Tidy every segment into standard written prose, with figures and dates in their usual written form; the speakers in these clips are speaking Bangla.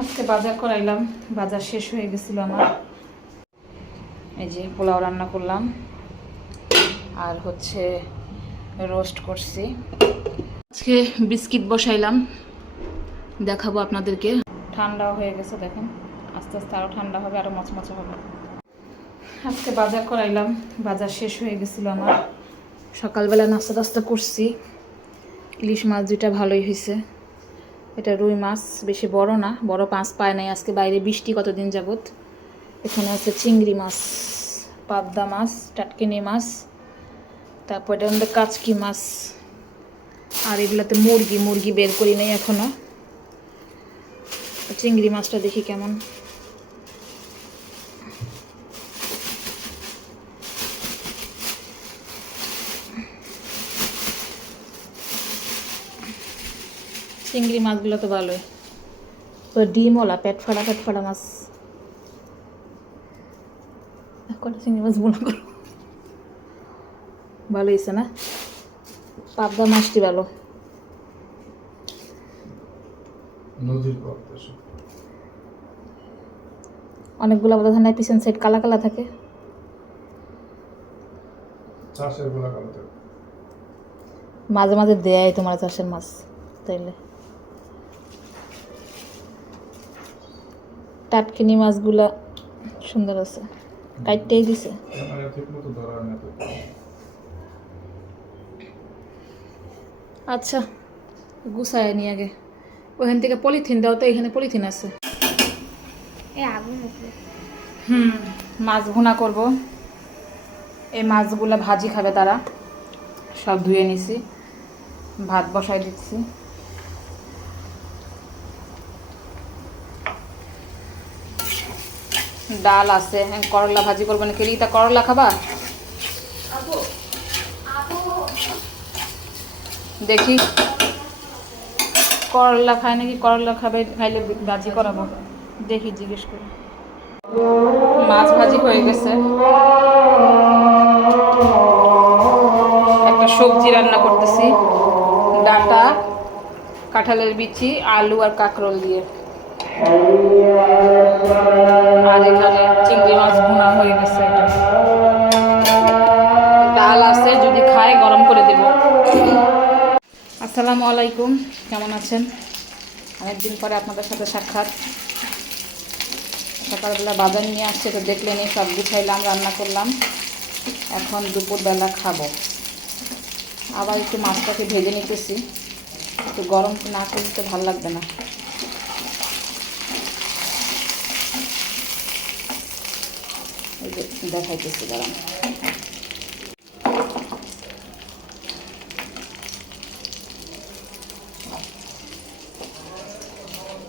আজকে বাজার করাইলাম, বাজার শেষ হয়ে গেছিল আমার। এই যে পোলাও রান্না করলাম আর হচ্ছে রোস্ট করছি। আজকে বিস্কিট বসাইলাম, দেখাবো আপনাদেরকে। ঠান্ডাও হয়ে গেছে, দেখেন আস্তে আস্তে আরও ঠান্ডা হবে, আরও মচমচে হবে। আজকে বাজার করাইলাম, বাজার শেষ হয়ে গেছিল আমার। সকালবেলা নাস্তা টাস্তা করছি। ইলিশ মাছ দুইটা ভালোই হয়েছে। এটা রুই মাছ, বেশি বড় না, বড় মাছ পায় নাই আজকে, বাইরে বৃষ্টি কতদিন যাবত। এখানে আছে চিংড়ি মাছ, পাবদা মাছ, টাটকিনি মাছ, তারপর এটা মধ্যে কাচকি মাছ, আর এগুলাতে মুরগি বের করি নাই এখনো। চিংড়ি মাছটা দেখি কেমন। চিংড়ি মাছগুলো তো ভালোই, তো ডিমওয়ালা পেট ফাড়া মাছ। কটা চিংড়ি মাছ বোনা করো, ভালো হয়েছে না? পাবদা মাছটি ভালো। অনেকগুলো আলাদা ধানায় পিছন সাইড কালা কালা থাকে। মাঝে মাঝে দেয় তোমার চাষের মাছ, তাইলে টাটকিনি মাছগুলা সুন্দর আছে, কাটতেই দিছে। আচ্ছা গুছায় নিয়ে আগে, ওখান থেকে পলিথিন দাও তো, এখানে পলিথিন আছে। মাছ ভুনা করব। এই মাছগুলো ভাজি খাবে তারা, সব ধুয়ে নিছি, ভাত বসাই দিচ্ছি। ডাল আছে, করলা ভাজি করবো নাকি? রিতা করলা খাবা? দেখি করলা খায় নাকি, করলা খাবে, খাইলে ভাজি করাবো, দেখি জিজ্ঞেস করি। মাছ ভাজি হয়ে গেছে, একটা সবজি রান্না করতেছি, ডাটা, কাঁঠালের বিচি, আলু আর কাঁকরোল দিয়ে। আর এখানে চিংড়ি মাছ ভুনা হয়ে গেছে। এটা ডাল আছে, যদি খায় গরম করে দেব। আসসালামু আলাইকুম, কেমন আছেন? অনেকদিন পরে আপনাদের সাথে সাক্ষাৎ। সকালবেলা বাজার নিয়ে আসছে, তো দেখলেনি, সব গুছাইলাম, রান্না করলাম। এখন দুপুরবেলা খাবো। আবার একটু মাছটাকে ভেজে নিতেছি, একটু গরম না করতে ভালো লাগবে না। এই যে দেখাইতেছি গরম।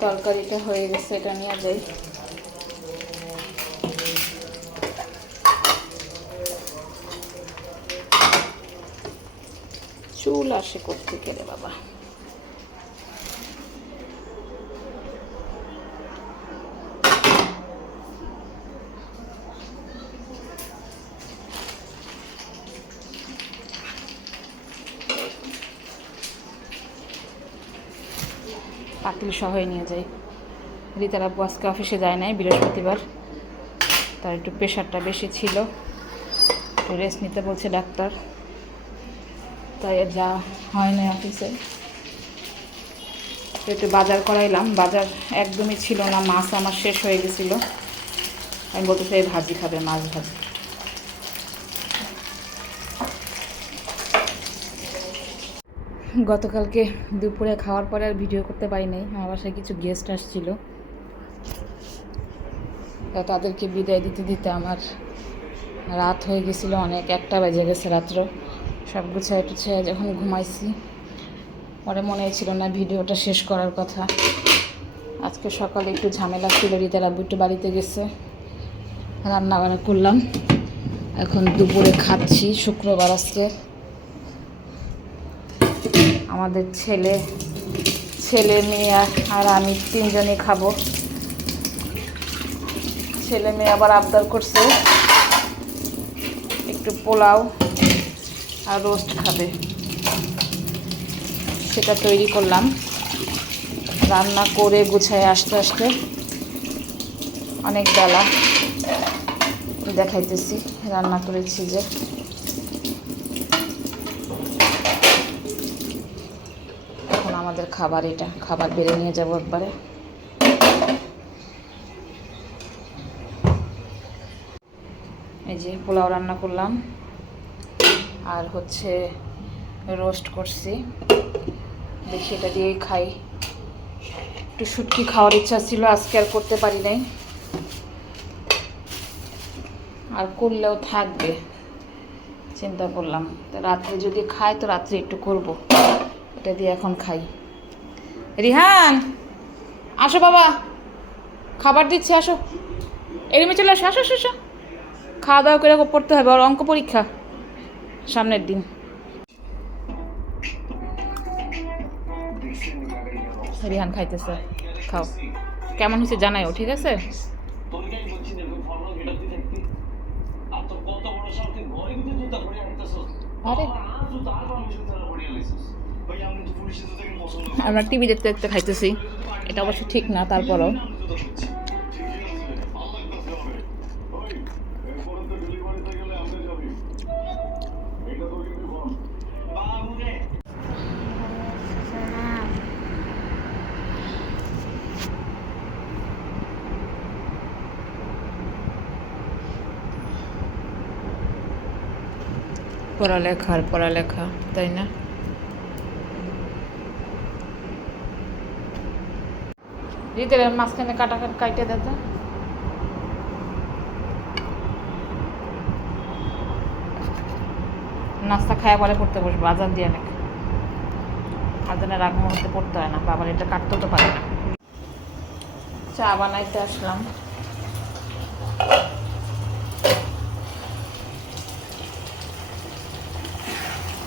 তরকারিটা হয়ে গেছে, এটা নিয়ে যাই। চুল আসে কোত্থেকে রে বাবা। পাতিল সহই নিয়ে যাই। রিতার আব্বু আজকে অফিসে যায় নাই, বৃহস্পতিবার, তার একটু প্রেশারটা বেশি ছিল, একটু রেস্ট নিতে বলছে ডাক্তার, তাই যা হয় না অফিসে। একটু বাজার করাইলাম, বাজার একদমই ছিল না, মাছ আমার শেষ হয়ে গেছিল। আমি বলতে চাই ভাজি খাবে, মাছ ভাজি। গতকালকে দুপুরে খাওয়ার পরে আর ভিডিও করতে পারি নাই, আমার বাসায় কিছু গেস্ট আসছিল, তাদেরকে বিদায় দিতে দিতে আমার রাত হয়ে গেছিল অনেক, 1টা বেজে গেছে রাত্র। সব গুছায় টুছায় যখন ঘুমাইছি, পরে মনে ছিল না ভিডিওটা শেষ করার কথা। আজকে সকালে একটু ঝামেলা ছিল, রিতার আব্বু একটু বাড়িতে গেছে, রান্না বান্না করলাম, এখন দুপুরে খাচ্ছি। শুক্রবার আজকে। আমাদের ছেলে মেয়ে আর আমি 3জনই খাবো। ছেলে মেয়ে আবার আবদার করছে একটু পোলাও আর রোস্ট খাবে, সেটা তৈরি করলাম। রান্না করে গুছায় আসতে আসতে অনেক বেলা। দেখাইতেছি রান্না করেছি যে এখন আমাদের খাবার, এটা খাবার বেড়ে নিয়ে যাবো একবারে। এই যে পোলাও রান্না করলাম আর হচ্ছে রোস্ট করছি, দেখি এটা দিয়েই খাই। একটু শুটকি খাওয়ার ইচ্ছা ছিল, আজকে আর করতে পারি নাই, আর করলেও থাকবে, চিন্তা করলাম রাত্রে যদি খাই তো রাত্রে একটু করব, এটা দিয়ে এখন খাই। রিহান আসো বাবা, খাবার দিচ্ছি, আসো এরমে চলে আসো, আসো আসো, খাওয়া দাওয়া করে পড়তে হবে, আর অঙ্ক পরীক্ষা সামনের দিন। রিহান খাইতেছে, খাও, কেমন হয়েছে জানাইও, ঠিক আছে? আরে আমরা টিভি দেখতে দেখতে খাইতেছি, এটা অবশ্য ঠিক না, তারপরও পড়ালেখার পড়ালেখা, তাই না? ভিতরে মাঝখানে কাটা কাটে দিতে, নাস্তা খায় পরে পড়তে বসবো, আজান দিয়ে অনেক, আজানের আগ মুহূর্তে পড়তে হয় না, বাবার এটা কাটতে তো পারে না। চা বানাইতে আসলাম,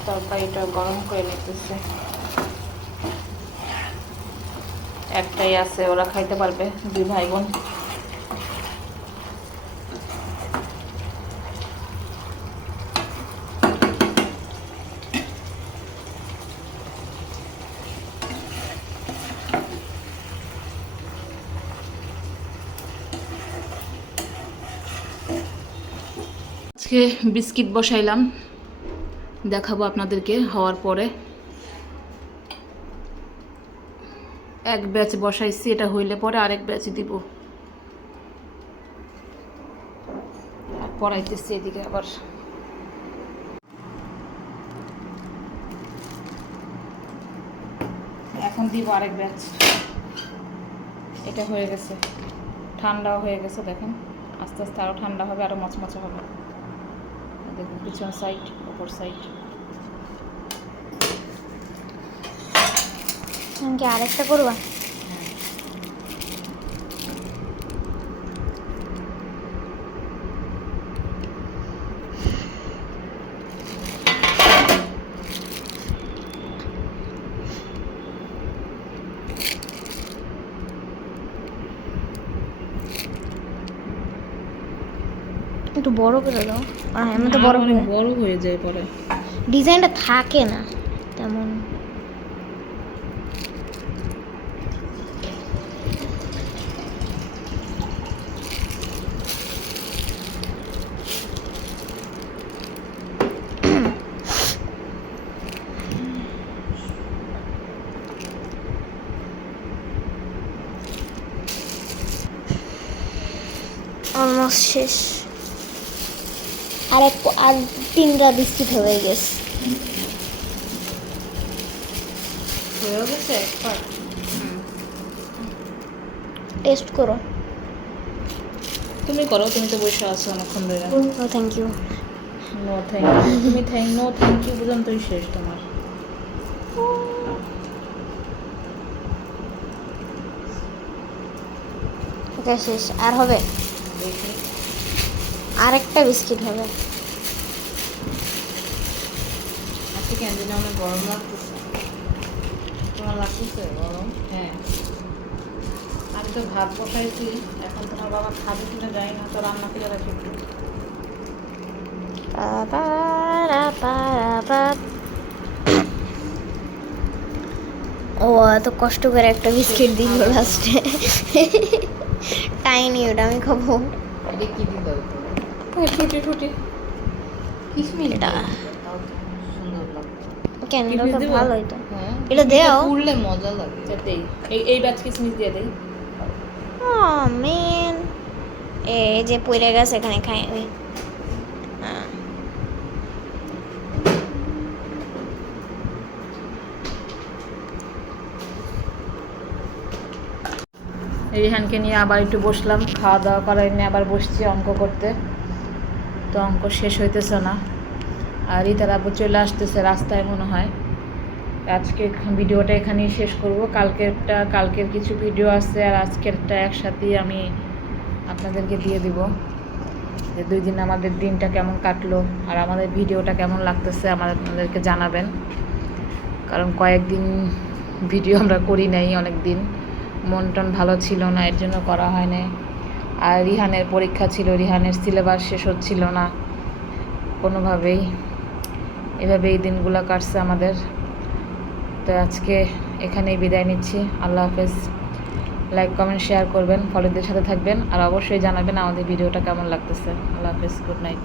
তরকারিটা গরম করে নিতেছে, একটাই আছে, ওরা খাইতে পারবে, দুই ভাই বোন। আজকে বিস্কিট বসাইলাম, দেখাবো আপনাদেরকে হওয়ার পরে। এক ব্যাচ বসাইছি, এটা হইলে পরে আরেক ব্যাচ দিব, আর পড়াইতেছি এদিকে আবার। এখন দিব আরেক ব্যাচ, এটা হয়ে গেছে, ঠান্ডাও হয়ে গেছে, দেখেন আস্তে আস্তে আরও ঠান্ডা হবে, আরও মচমচে হবে। দেখুন পিছন সাইড, ওপর সাইড। কি আরেকটা করবা? একটু বড় করে দাও, আর এমন তো বড় হয়ে যায় পরে, ডিজাইনটা থাকে না তেমন। অলমোস্ট শেষ, আর 3টা বিস্কিট হয়ে গেছে। টেস্ট করো, তুমি করো, তুমি তো বসে আছো অনেকক্ষণ ধরে। ও thank you. No thank you, তুমি নো থ্যাংক ইউ পর্যন্তই শেষ তোমার। এটা শেষ, আর হবে দেখি আরেকটা বিস্কিট হবে। আজকে কেন জানি অনেক গরম লাগতেছে, তোমার লাগতেছে গরম? হ্যাঁ, আমি তো ভাত বসাইছি, এখন তোমার বাবা খাবে কিনা যাই না, তো রান্না করে রাখি। ও এত কষ্ট করে একটা বিস্কিট দিল লাস্টে। টাইনি, ওটা আমি খাবো। এটা কি দিল ফুটি ফুটি কিশমিশ এটা তাও তো সুন্দর লাগবে। কেন, এটা কিশমিশ তো দিব? ভালোই তো। হ্যাঁ এটা দেও। পুড়লে মজা লাগে যাতেই এই ব্যাচ কিশমিশ দিয়ে দেই। ও মেন, এই যে পড়ে গেছে এখানে, খাই ওই। রিহানকে নিয়ে আবার একটু বসলাম, খাওয়া দাওয়া করার নিয়ে আবার বসছি অঙ্ক করতে। তো অঙ্ক শেষ হইতেছে না, আর ইতার আবার চলে আসতেছে রাস্তায় মনে হয়। আজকে ভিডিওটা এখানেই শেষ করব। কালকের কিছু ভিডিও আছে, আর আজকেরটা একসাথেই আমি আপনাদেরকে দিয়ে দিব, যে 2 দিন আমাদের দিনটা কেমন কাটলো আর আমাদের ভিডিওটা কেমন লাগতেছে আমাদেরকে জানাবেন। কারণ কয়েকদিন ভিডিও আমরা করি নাই, অনেক দিন মন টন ভালো ছিল না, এর জন্য করা হয় নাই। আর রিহানের পরীক্ষা ছিল, রিহানের সিলেবাস শেষ হচ্ছিল না কোনোভাবেই। এভাবে এই দিনগুলো কাটছে আমাদের। তো আজকে এখানেই বিদায় নিচ্ছি। আল্লাহ হাফেজ। লাইক কমেন্ট শেয়ার করবেন, ফলোদের সাথে থাকবেন, আর অবশ্যই জানাবেন আমাদের ভিডিওটা কেমন লাগতেছে। আল্লাহ হাফেজ, গুড নাইট।